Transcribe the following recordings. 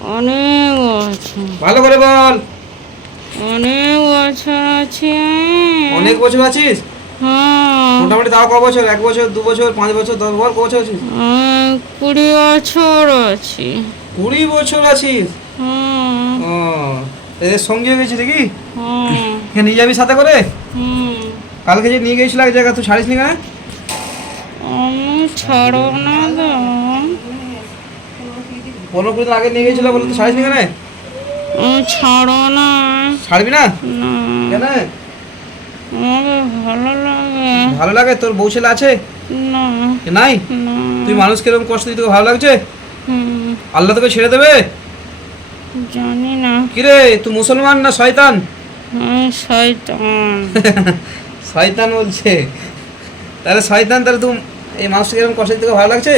অনেক বছর। ভালো করে বল। অনেক বছর আছি। অনেক বছর আছিস? হ্যাঁ। মোটামুটি তাও ক বছর? 1 বছর, 2 বছর, 5 বছর, 10 বল, ক বছর আছিস? 20 বছর আছি। 20 বছর আছিস? হুম। ও, এদের সঙ্গী হয়ে গেছিস নাকি? হুম। কে নিয়ে যাবি সাথে করে? হুম। কালকে যে নিয়ে গেছিল এক জায়গা, তুই ছাড়িস নি কেন? আমি ছাড়ব না তো। 15 দিন আগে নিয়ে গেছিল বলে তুই ছাড়িস নি কেন? আমি ছাড়ব না। ছাড়বি না? না, কেন? আমাকে ভালো লাগে। ভালো লাগে? তোর বউ ছেলে আছে? না। নাই? না। তুই মানুষকে এরকম কষ্ট দিতে তোকে ভালো লাগছে? হুম। আল্লাহ তোকে ছেড়ে দেবে? জানি না। কিরে, তুই মুসলমান না শয়তান? আমি শয়তান। শয়তান বলছে। তাহলে শয়তান, তাহলে তুই এই মানুষকে এরকম কষ্ট দিতে তোকে ভালো লাগছে?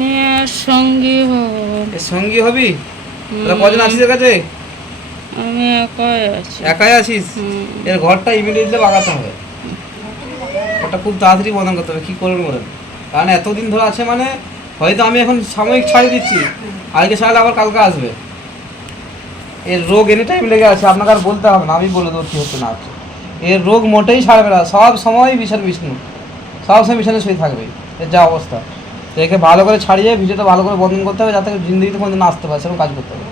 নিয়ে সঙ্গী হব। এর সঙ্গী হবি? তাহলে কজন আছিস এর কাছে? আমি একাই আছি। একাই আছিস? হুম। এর ঘরটা ইমিডিয়েটলি বাগাতে হবে। ঘরটা খুব তাড়াতাড়ি বন্ধন করতে হবে, কী করবেন বলেন? কারণ এতদিন ধরে আছে মানে, হয়তো আমি এখন সাময়িক ছাড়িয়ে দিচ্ছি, আজকে ছাড়লে আবার কালকে আসবে। এর রোগ এনি টাইম লেগে আছে, আপনাকে আর বলতে হবে না, আমি বলে দেবো কী হচ্ছে না হচ্ছে। এর রোগ মোটেই ছাড়বে না, সব সময় বিষের বিষ্ণু, সব সময় বিছানে শুয়ে থাকবে, এর যা অবস্থা। তো একে ভালো করে ছাড়িয়ে ভিডিওটা ভালো করে বন্ধন করতে হবে, যাতে জিন্দগিতে কোনো দিন আসতে পারে, সেরকম কাজ করতে হবে।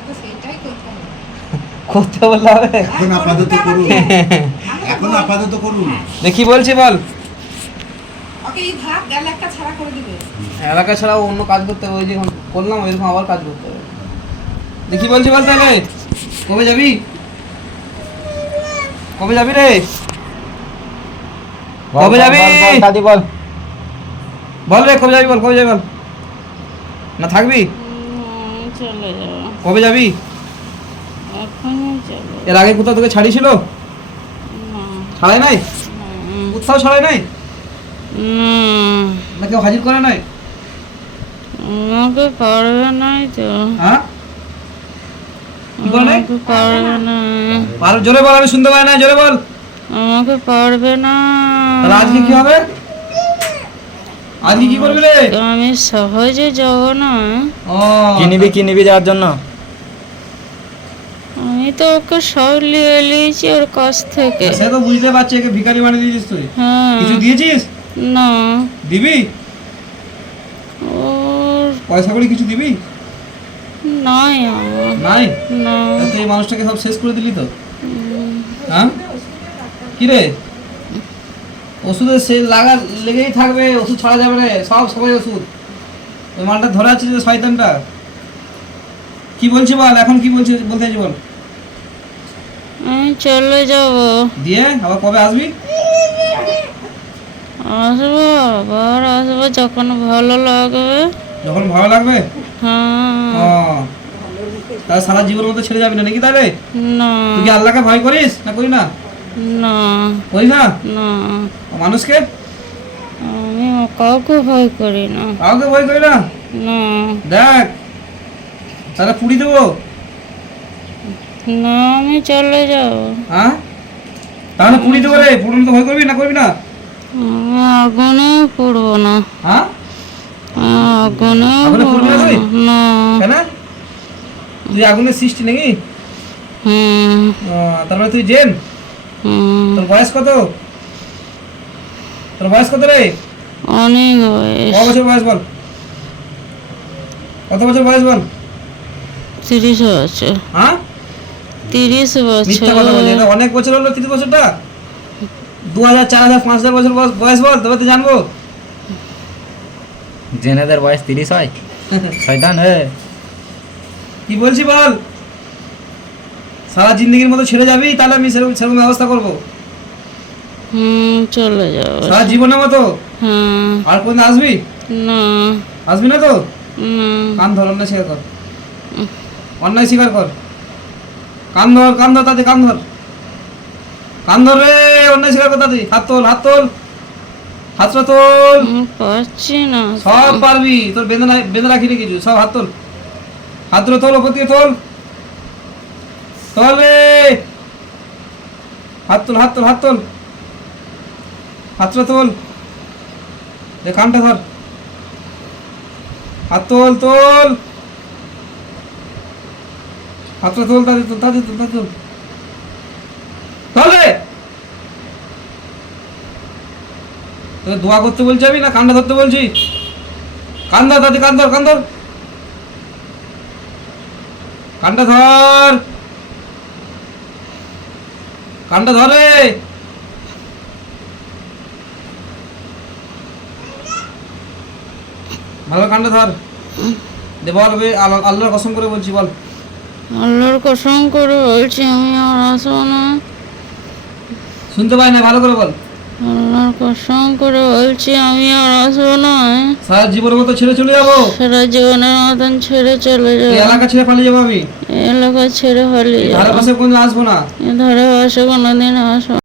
করতে বললে হবে? এখন আপাতত করুন, এখন আপাতত করুন। দেখি বলছি বল। ওকে এই ধাপ গেলে একটা ছাড়া করে দিবে। এলাকা ছাড়াও অন্য কাজ করতে হবে, ওই যে এখন করলাম ওইরকম আবার কাজ করতে হবে। দেখি বলছি বল তাহলে, কবে যাবি? কবে যাবি রে? কবে যাবি? দাদি বল। বল রে, কবে যাবি বল, কবে যাবি বল। না থাকবি? চলে যাবো। কবে যাবি? এখনই চলে যাবো। এর আগে কোথাও তোকে ছাড়িয়েছিল? না। ছাড়াই নাই? হুম। কোথাও ছাড়াই নাই? হুম। না কেউ হাজির করে নাই? আমাকে পারবে নাই তো। হ্যাঁ, কি করে নাই? আমাকে পারবে না। আর জোরে বল, আমি শুনতে পাই না, জোরে বল। আমাকে পারবে না। তাহলে আজকে কি হবে? আজকে কি করবি রে? আমি সহজে যাব না। ও, কি নিবি যাওয়ার জন্য? আমি তো ওকে সব নিয়ে নিয়েছি ওর কাছ থেকে। সে তো বুঝতে পারছি, একে ভিখারি বানিয়ে দিয়েছিস তুই। হ্যাঁ। কিছু দিয়েছিস? না। দিবি? ওর পয়সা করে কিছু দিবি? নাই আমার। নাই? না। তা তুই এই মানুষটাকে সব শেষ করে দিলি তো। হ্যাঁ, কি রে? ওষুধের সে লাগা লেগেই থাকবে, ওষুধ ছাড়া যাবে না, সব সময় ওষুধ। ওই মালটা ধরে আছে যে শয়তানটা। কি বলছি বল, এখন কি বলছিস, বলতে চাইছি বল। আমি চলে যাব। দিয়ে আবার কবে আসবি? আসবো, আবার আসবো যখন ভালো লাগবে। যখন ভালো লাগবে? ও, হ্যাঁ। তাহলে সারা জীবনের মতো ছেড়ে যাবি না নাকি তাহলে? না। তুই কি আল্লাহকে ভয় করিস না করি না? না। করি না? না। মানুষকে? আমি কাউকে ভয় করি না। কাউকে ভয় করি না? না। দেখ, তাহলে পুড়ি দেবো। না, আমি চলে যাব। হ্যাঁ, তাহলে পুড়ি দেবো রে। পুড়ুন তো ভয় করবি না, করবি না? আমি আগুনে পড়বো না। হ্যাঁ, আগুনে আগুনে পড়বি না তুই? না। কেন? তুই আগুনের সৃষ্টি নাকি? হুম। তারপরে তুই জেন? হুম। তোর বয়স কত? তোর বয়স কত রে? অনেক বয়স। ক বছর বয়স বল? কত বছর বয়স বল? 30 বছর। হ্যাঁ, 30 মিথ্যা বছর। কথা বলছি। এটা অনেক বছর হলো 30 বছরটা। 2000, 4000, 5000 বছর বয়স বল, তবে তো জানবো। জেনেদের বয়স 30 হয়? শয়তান হে। কি বলছি বল। সারা জিন্দগির মতো ছেড়ে যাবি, তাহলে আমি সেরকম সেরকম ব্যবস্থা করবো। চলে যাব। সারা জীবনের মতো? হ্যাঁ। আর কোনদিন আসবি? না। আসবি না তো? না। কান ধর, অন্যায় স্বীকার কর। অন্যায় স্বীকার কর। কান ধর, কান ধর তাতে, কান ধর, কান ধর রে। অন্যায় স্বীকার কর তাতে। হাত তোল, হাত তোল, হাতটা তোল। পারছি না। সব পারবি, তোর বেঁধে রাখিনি কিছু, সব হাত তোল। হাত ধরে তোল, ওপর দিয়ে তোল, তোল রে। হাত তোল, হাত তোল, হাত তোল, হাতটা তোল। দে, কানটা ধর, হাত তোল, তোল, হাতটা তোল, তাড়াতাড়ি তোল, তাড়াতাড়ি তোল, তাড়াতাড়ি তোল। তোল রে। তোকে দোয়া করতে বলছি আমি না কান্না ধরতে বলছি? কান ধর দাদি, কান ধর, কান ধর, কানটা ধর, কানটা ধরে। ভালো কানটা ধর দে, বল আল্লাহর কসম করে বলছি, বল। আল্লাহর কসম করে বলছি আমি আর আসবো না। শুনতে পাই না, ভালো করে বল। আল্লাহর কসম করে বলছি আমি আর আসবো না। সারা জীবনের মতো ছেড়ে চলে যাবো, সারা জীবনের মতন ছেড়ে চলে এই যাবো। এলাকা ছেড়ে পালিয়ে যাবো আমি, এই এলাকা ছেড়ে পালিয়ে ধারে যাবো। পাশে কোনদিন আসবো না। এ ধারে পাশে কোনোদিন আসবো